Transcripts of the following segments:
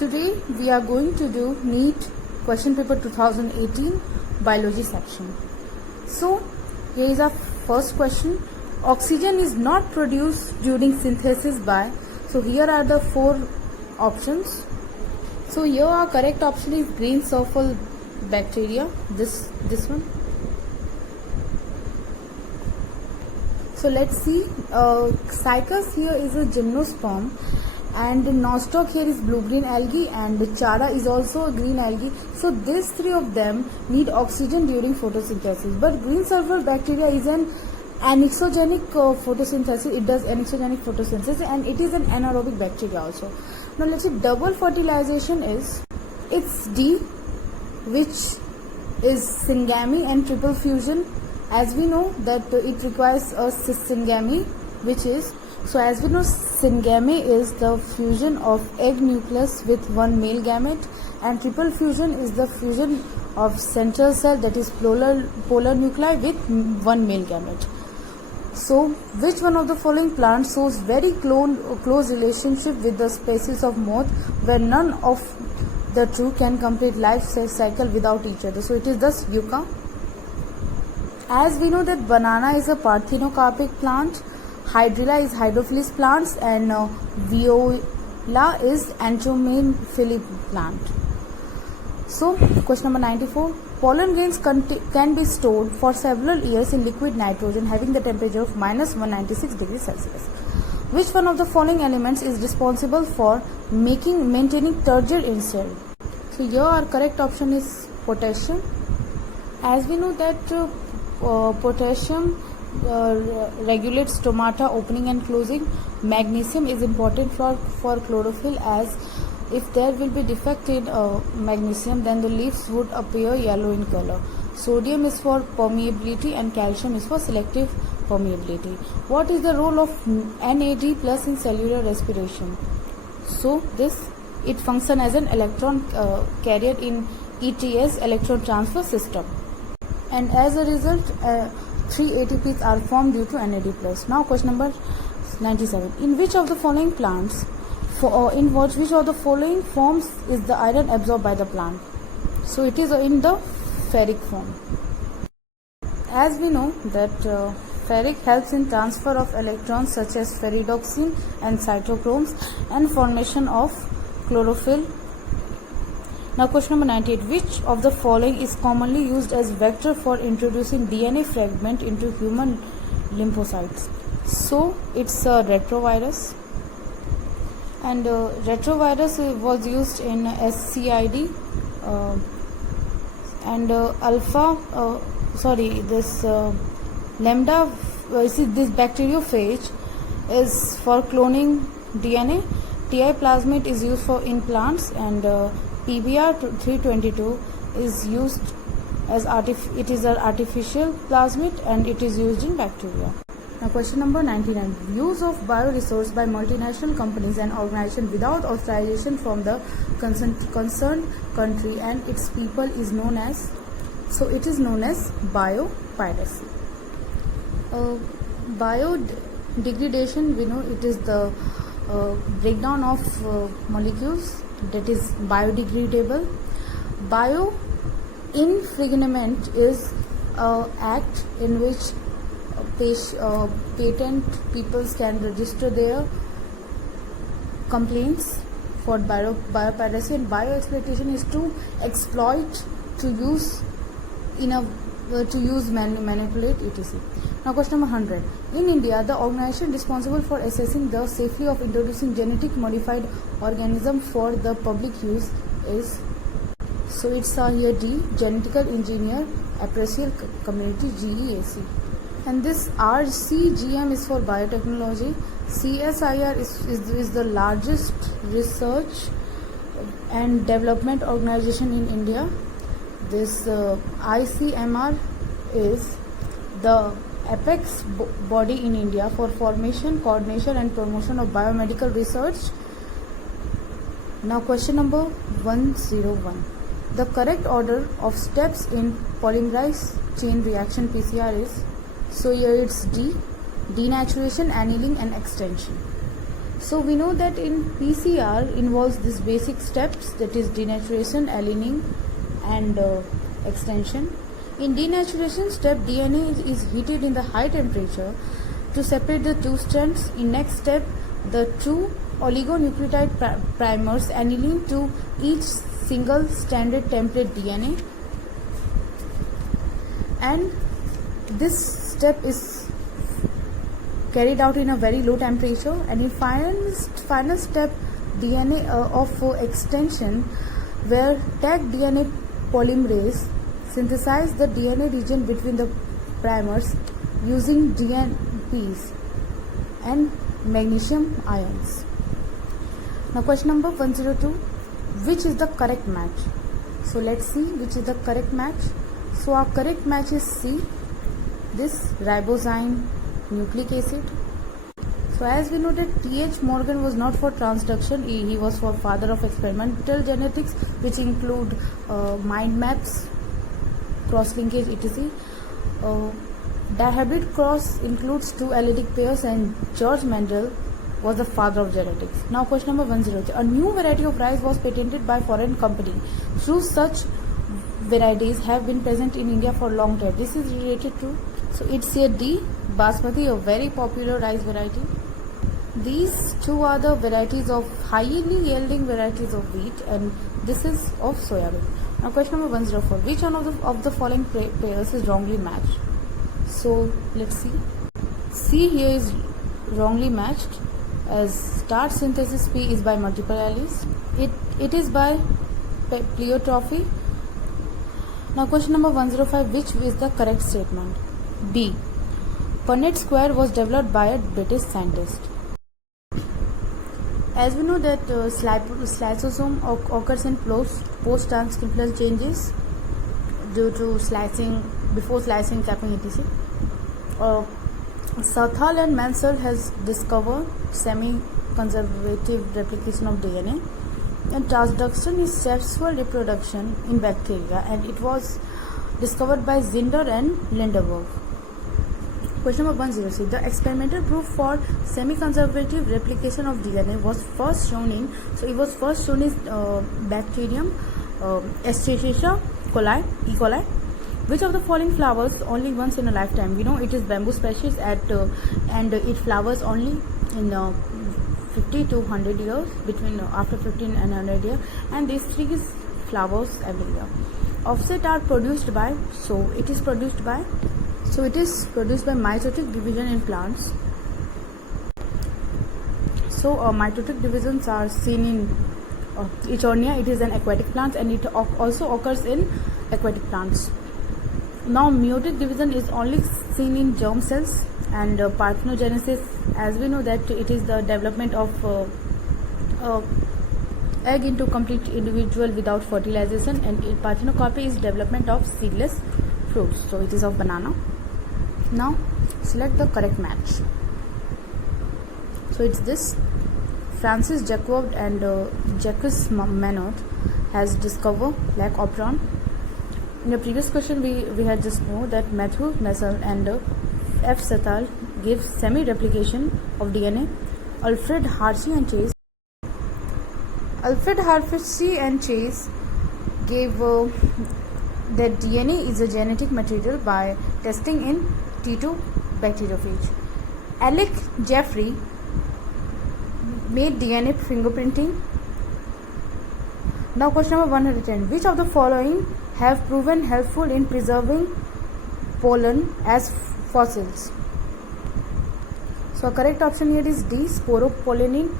Today we are going to do NEET question paper 2018 biology section. So here is our first question. Oxygen is not produced during synthesis by, so here are the four options. So here our correct option is green sulfur bacteria, this one. So let's see, Cycas here is a gymnosperm, and nostoc here is blue-green algae, and chara is also a green algae. So these three of them need oxygen during photosynthesis. But green sulfur bacteria is an anexogenic photosynthesis. It does anexogenic photosynthesis, and it is an anaerobic bacteria also. Now let's see, double fertilization is, it's D, which is syngamy, and triple fusion, as we know that it requires a syngamy, which is, so as we know, syngamy is the fusion of egg nucleus with one male gamete, and triple fusion is the fusion of central cell, that is polar nuclei, with one male gamete. So which one of the following plants shows very close relationship with the species of moth, where none of the two can complete life cycle without each other? So it is thus yucca. As we know that banana is a parthenocarpic plant, hydrilla is hydrophilous plants, and viola is anthomophilic plant. So question number 94. Pollen grains can be stored for several years in liquid nitrogen having the temperature of minus 196 degrees Celsius. Which one of the following elements is responsible for maintaining turgor in cell? So here our correct option is potassium. As we know that potassium regulates stomata opening and closing. Magnesium is important for chlorophyll, as if there will be defect in magnesium, then the leaves would appear yellow in color. Sodium is for permeability, and calcium is for selective permeability. What is the role of NAD plus in cellular respiration? So it functions as an electron carrier in ETS, electron transfer system, and as a result 3 ATPs are formed due to NAD+. Now question number 97. In which of the following plants, which of the following forms is the iron absorbed by the plant? So it is in the ferric form. As we know that ferric helps in transfer of electrons such as ferridoxine and cytochromes, and formation of chlorophyll. Now question number 98. Which of the following is commonly used as vector for introducing DNA fragment into human lymphocytes? So it's a retrovirus, and retrovirus was used in SCID, and lambda, this bacteriophage is for cloning DNA. TI plasmid is used in plants, and PBR 322 is used as it is an artificial plasmid, and it is used in bacteria. Now question number 99. Use of bioresource by multinational companies and organizations without authorization from the concerned country and its people is known as, so it is known as biopiracy. Biodegradation, we know it is the breakdown of molecules, that is biodegradable. Bioinfringement is an act in which patent peoples can register their complaints for biopiracy, and bioexploitation is to exploit, to use manipulate, etc. Now question number 100. In India, the organization responsible for assessing the safety of introducing genetic modified organism for the public use is, so it's here D, Genetical Engineer Appraisal Community, GEAC. And this RCGM is for biotechnology. CSIR is the largest research and development organization in India. This ICMR is the apex body in India for formation, coordination and promotion of biomedical research. Now question number 101. The correct order of steps in polymerase chain reaction PCR is, so here it's D, denaturation, annealing and extension. So we know that in PCR involves these basic steps, that is denaturation, annealing and extension. In denaturation step, DNA is heated in the high temperature to separate the two strands. In next step, the two oligonucleotide primers annealing to each single stranded template DNA, and this step is carried out in a very low temperature. And in final step, DNA of extension, where tag DNA polymerase synthesize the DNA region between the primers using DNPs and magnesium ions. Now question number 102, which is the correct match? So let's see which is the correct match. So our correct match is C, this ribozyme nucleic acid. So as we know that T.H. Morgan was not for transduction, he was for father of experimental genetics, which include mind maps, cross-linkage, etc. Dihybrid cross includes two allylic pairs, and George Mendel was the father of genetics. Now question number 103. A new variety of rice was patented by foreign company. Through such varieties have been present in India for long time. This is related to, so it's a D, Basmati, a very popular rice variety. These two are the varieties of highly yielding varieties of wheat, and this is of soya bean. Now question number 104. Which one of the following pairs is wrongly matched? So let's see. C here is wrongly matched, as starch synthesis P is by multiple alleles. It is by pleiotrophy. Now question number 105. Which is the correct statement? B. Punnett square was developed by a British scientist. As we know that slicosome occurs in post-transcriptional changes due to slicing, before slicing, capping, etc. Southall and Mansell has discovered semi-conservative replication of DNA, and transduction is sexual reproduction in bacteria, and it was discovered by Zinder and Lindeberg. Question number 106. The experimental proof for semi-conservative replication of DNA was first shown in, bacterium Escherichia coli, E. coli. Which of the following flowers only once in a lifetime? We know it is bamboo species and it flowers only in 50 to 100 years, between after 15 and 100 years, and these three flowers every year. Offset are produced by, it is produced by mitotic division in plants. So mitotic divisions are seen in Echonia. It is an aquatic plant, and it also occurs in aquatic plants. Now meiotic division is only seen in germ cells, and parthenogenesis, as we know that it is the development of egg into complete individual without fertilization, and parthenocarpy is development of seedless fruits. So it is of banana. Now select the correct match. So it's this. Francis Jacob and Jacques Monod has discovered black operon. In the previous question we had just know that Matthew Messel and F. Sathal gave semi-replication of DNA. Alfred Hershey and Chase gave that DNA is a genetic material by testing in T2 bacteriophage. Alec Jeffrey made DNA fingerprinting. Now question number 110. Which of the following have proven helpful in preserving pollen as fossils? So a correct option here is D, sporopollenin.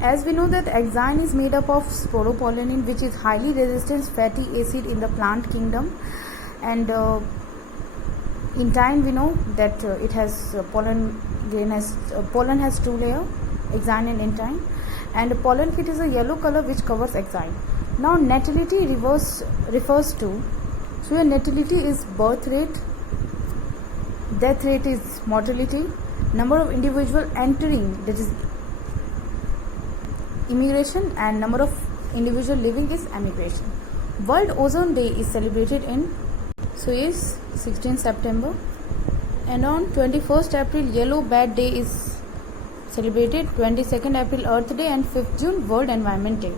As we know that axine is made up of sporopollenin, which is highly resistant fatty acid in the plant kingdom, and in time we know that it has pollen has two layers, axine and intine, and pollen kit is a yellow color which covers axine. Now natality refers to, so your natality is birth rate, death rate is mortality, number of individual entering, that is immigration, and number of individual living is emigration. World Ozone Day is celebrated in, so is 16 September, and on 21st April Yellow Bat Day is celebrated 22nd April Earth Day and 5th June World Environment Day.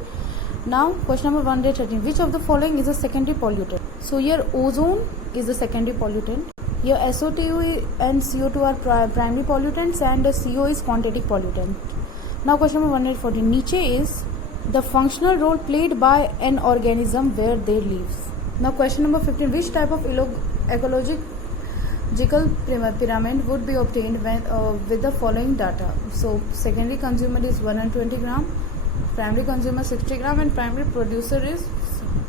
Now question number 113, which of the following is a secondary pollutant? So here ozone is a secondary pollutant. Here SO2 and CO2 are primary pollutants, and CO is quantitative pollutant. Now question number 114, Niche is the functional role played by an organism where they lives. Now question number 15, which type of ecological pyramid would be obtained when with the following data? So secondary consumer is 120 gram, primary consumer 60 gram, and primary producer is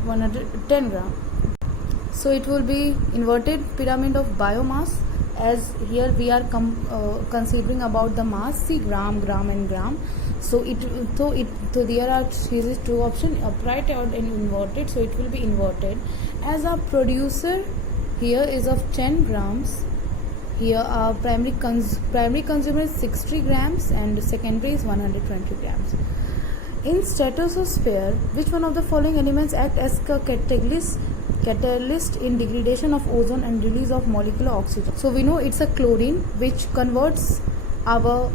110 gram. So it will be inverted pyramid of biomass, as here we are considering about the mass. See, gram, and gram. So there are two options, upright and inverted. So it will be inverted. As our producer here is of 10 grams. Here our primary consumer is 60 grams and secondary is 120 grams. In stratosphere, which one of the following elements act as a catalyst in degradation of ozone and release of molecular oxygen? So we know it's a chlorine which converts our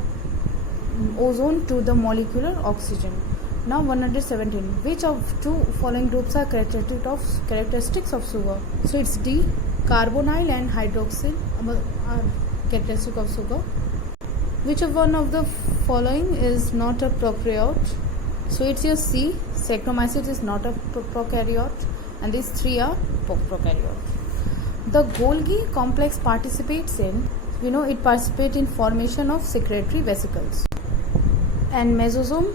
ozone to the molecular oxygen. Now 117, which of two following groups are characteristics of sugar? So it's D, carbonyl and hydroxyl are characteristic of sugar. Which of one of the following is not a prokaryote? So it's your C, Saccharomyces is not a prokaryote, and these three are prokaryote. The Golgi complex participates in, it participates in formation of secretory vesicles, and mesosome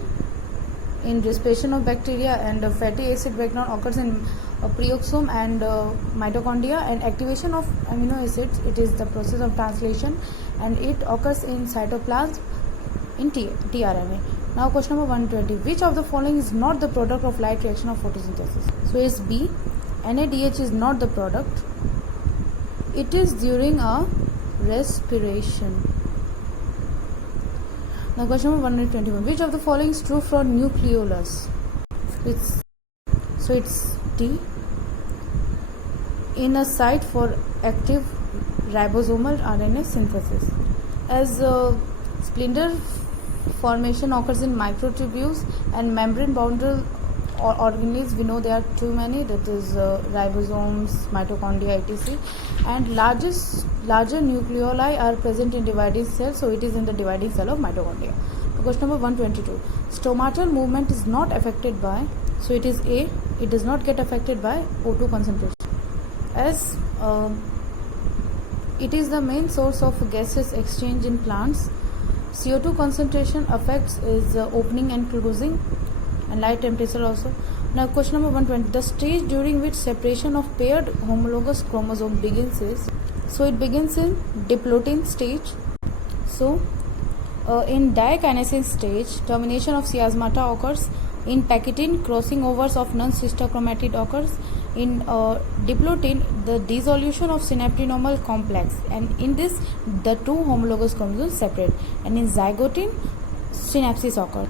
in respiration of bacteria, and fatty acid breakdown occurs in preoxome and mitochondria, and activation of amino acids, it is the process of translation, and it occurs in cytoplasm in tRNA. Now question number 120, which of the following is not the product of light reaction of photosynthesis? So it's B, NADH is not the product. It is during a respiration. Now question number 121, which of the following is true for nucleolus? It's D, in a site for active ribosomal RNA synthesis. As splinter formation occurs in microtubules and membrane boundary organelles, we know there are too many, that is ribosomes, mitochondria, etc. And larger nucleoli are present in dividing cells, so it is in the dividing cell of mitochondria. Question number 122, stomatal movement is not affected by, so it is A, it does not get affected by O2 concentration, as it is the main source of gaseous exchange in plants. CO2 concentration affects is opening and closing, and light temperature also. Now question number 120, the stage during which separation of paired homologous chromosome begins is, so it begins in diplotin stage. So in dikinesis stage, termination of chiasmata occurs. In pectin, crossing overs of non-cystochromatid occurs. In diplotin, the dissolution of synaptonormal complex, and in this the two homologous chromosomes separate, and in zygotin synapses occur.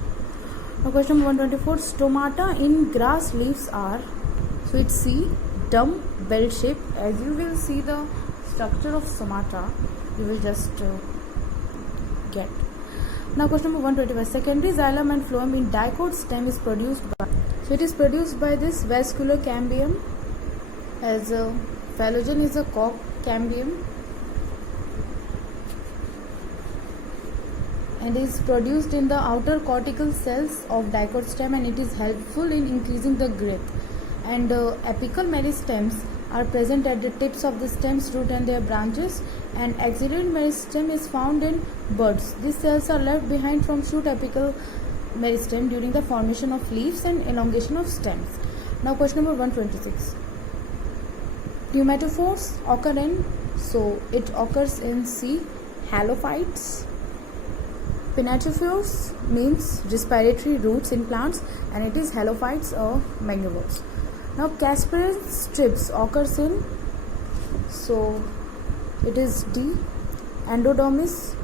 Now question 124, stomata in grass leaves are, so it's C, dumb bell shape. As you will see the structure of stomata, you will just get. Now question number 125, secondary xylem and phloem in dicot stem is produced by, so it is produced by this vascular cambium, as phloem is a cork cambium, and is produced in the outer cortical cells of dicot stem, and it is helpful in increasing the growth. And apical meristems are present at the tips of the stems, root and their branches, and axillary meristem is found in birds. These cells are left behind from shoot apical meristem during the formation of leaves and elongation of stems. Now question number 126, pneumatophores occur in, so it occurs in C, halophytes. Pinatophores means respiratory roots in plants, and it is halophytes or mangroves. Now Casparin strips occurs in, so it is D, endodermis,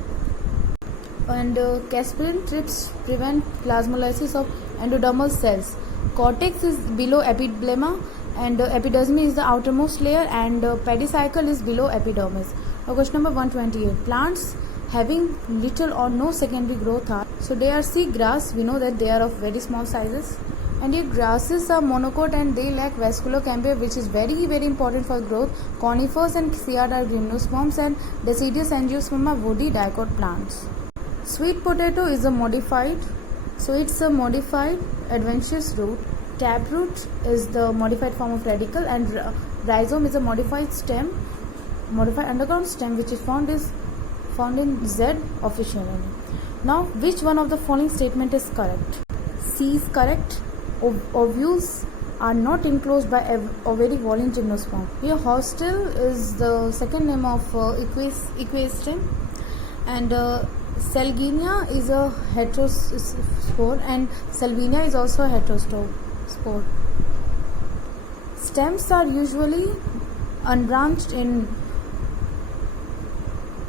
and Casparin strips prevent plasmolysis of endodermal cells. Cortex is below epiderma, and epidermis is the outermost layer, and pedicycle is below epidermis. Now question number 128, plants having little or no secondary growth are, so they are sea grass. We know that they are of very small sizes. And your grasses are monocot and they lack vascular cambium, which is very very important for growth. Conifers and cycad are gymnosperms, and deciduous angiosperm are woody dicot plants. Sweet potato is a modified, so it's a modified adventitious root. Taproot is the modified form of radicle, and rhizome is a modified stem, modified underground stem, which is found in Z officially. Now, which one of the following statement is correct? C is correct. Ovules are not enclosed by ovary wall in gymnosperm. Here, hostel is the second name of equisteum, and Salginia is a heterospore, and Salvinia is also a heterospore. Stems are usually unbranched in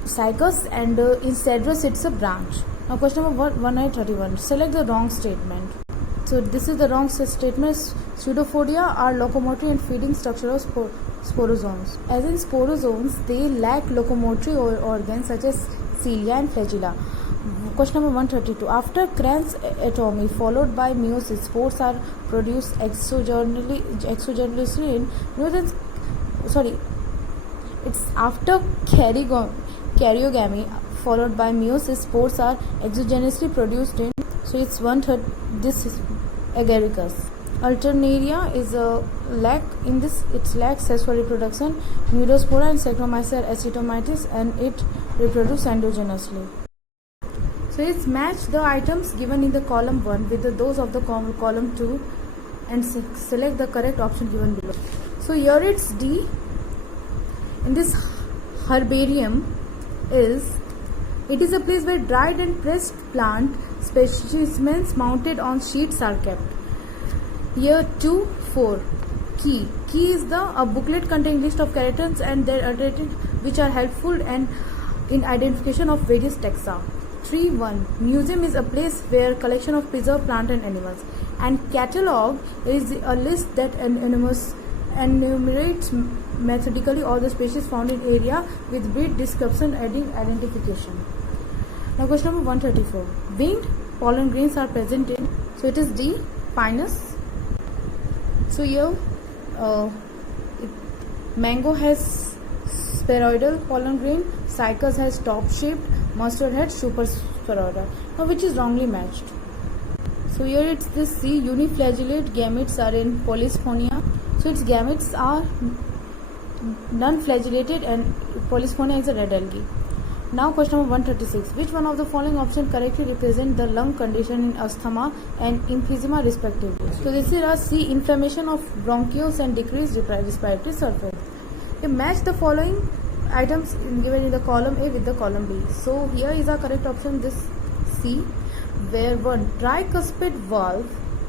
Cycas, and in Cedrus it's a branch. Now question number 131. Select the wrong statement. So this is the wrong statement. Pseudophodia are locomotory and feeding structure of sporozoans. As in sporozoans, they lack locomotory organs such as cilia and flagella. Question number 132. After Kranz atomy followed by meiosis, spores are produced exogenally in it's after karyogamy followed by meiosis, spores are exogenously produced in, so it's 1/3. This is agaricus. Alternaria is a lack in this, it lacks sexual reproduction. Neurospora and Saccharomyces are acetomatous, and it reproduces endogenously. So let's match the items given in the column 1 with those of the column 2 and select the correct option given below. So here it's D. In this herbarium it is a place where dried and pressed plant specimens mounted on sheets are kept. Here 2, 4. Key is a booklet containing list of characters and their alternatives which are helpful and in identification of various taxa. 3.1. Museum is a place where collection of preserved plant and animals. And catalog is a list that enumerates methodically all the species found in area with breed description adding identification. Now question number 134. Winged pollen grains are present in, so it is D, Pinus. So here mango has spheroidal pollen grain, cycas has top shaped, mustard has super spheroidal. Now which is wrongly matched? So here it's this C, uniflagellate gametes are in Polysphonia. So its gametes are non-flagellated and Polysphonia is a red algae. Now question number 136. Which one of the following options correctly represent the lung condition in asthma and emphysema respectively? So this is a C, inflammation of bronchioles and decreased respiratory surface. You match the following items given in the column A with the column B. So here is our correct option, this C, where one tricuspid valve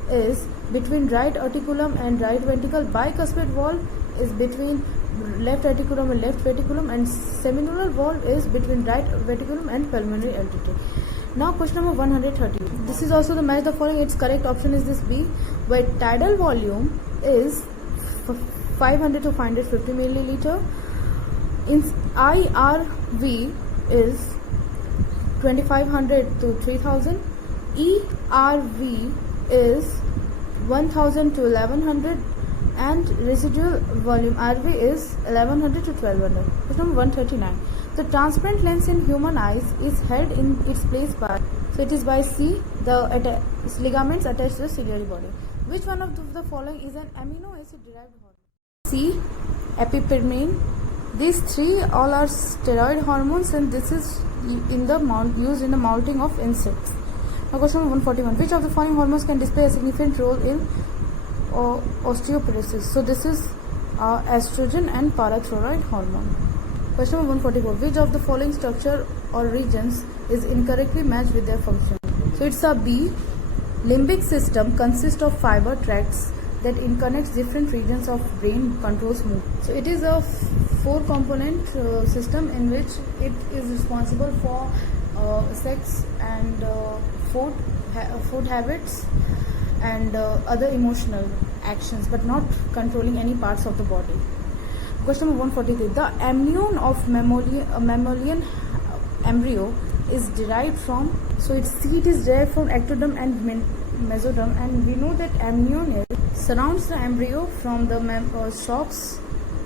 is between right articulum and right ventricle, bicuspid valve is between left articulum and left ventriculum, and seminal valve is between right ventriculum and pulmonary artery. Now question number 130. This is also the match the following. Its correct option is this B, where tidal volume is 500 to 550 milliliter. In IRV is 2500 to 3000. ERV is 1000 to 1100, and residual volume RV is 1100 to 1200. Question number 139. The transparent lens in human eyes is held in its place by, so it is by C, the ligaments attached to the ciliary body. Which one of the following is an amino acid derived hormone? C, epipyrmine. These three all are steroid hormones, and this is in the used in the moulting of insects. Now question 141. Which of the following hormones can display a significant role in osteoporosis? So this is estrogen and parathyroid hormone. Question 144. Which of the following structure or regions is incorrectly matched with their function? So it's a B. Limbic system consists of fiber tracts that interconnects different regions of brain, controls mood. So it is a 4-component system in which it is responsible for sex and food habits and other emotional actions, but not controlling any parts of the body. Question number 143. The amnion of mammalian embryo is derived from, so its seed is derived from ectoderm and mesoderm, and we know that amnion surrounds the embryo from the stalks,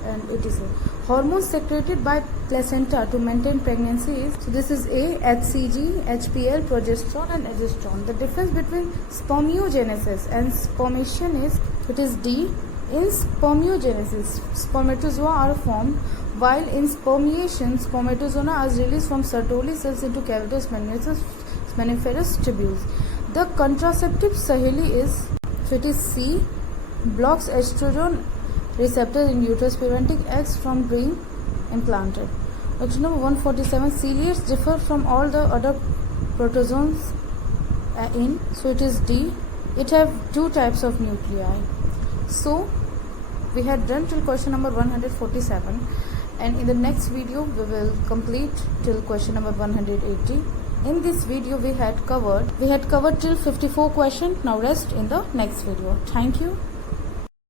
and it is a hormone secreted by placenta to maintain pregnancy. So this is A, HCG, HPL, progesterone and estradiol. The difference between spermiogenesis and spermation is, it is D. In spermiogenesis, spermatozoa are formed, while in spermiation, spermatozoa are released from Sertoli cells into cavitous maniferous tubules. The contraceptive Saheli is, so it is C, blocks estrogen receptors in uterus, preventing eggs from being implanted. Question number 147. Ciliates differ from all the other protozoans in, so it is D. It have two types of nuclei. So we had done till question number 147, and in the next video we will complete till question number 180. In this video we had covered till 54 question. Now rest in the next video. Thank you.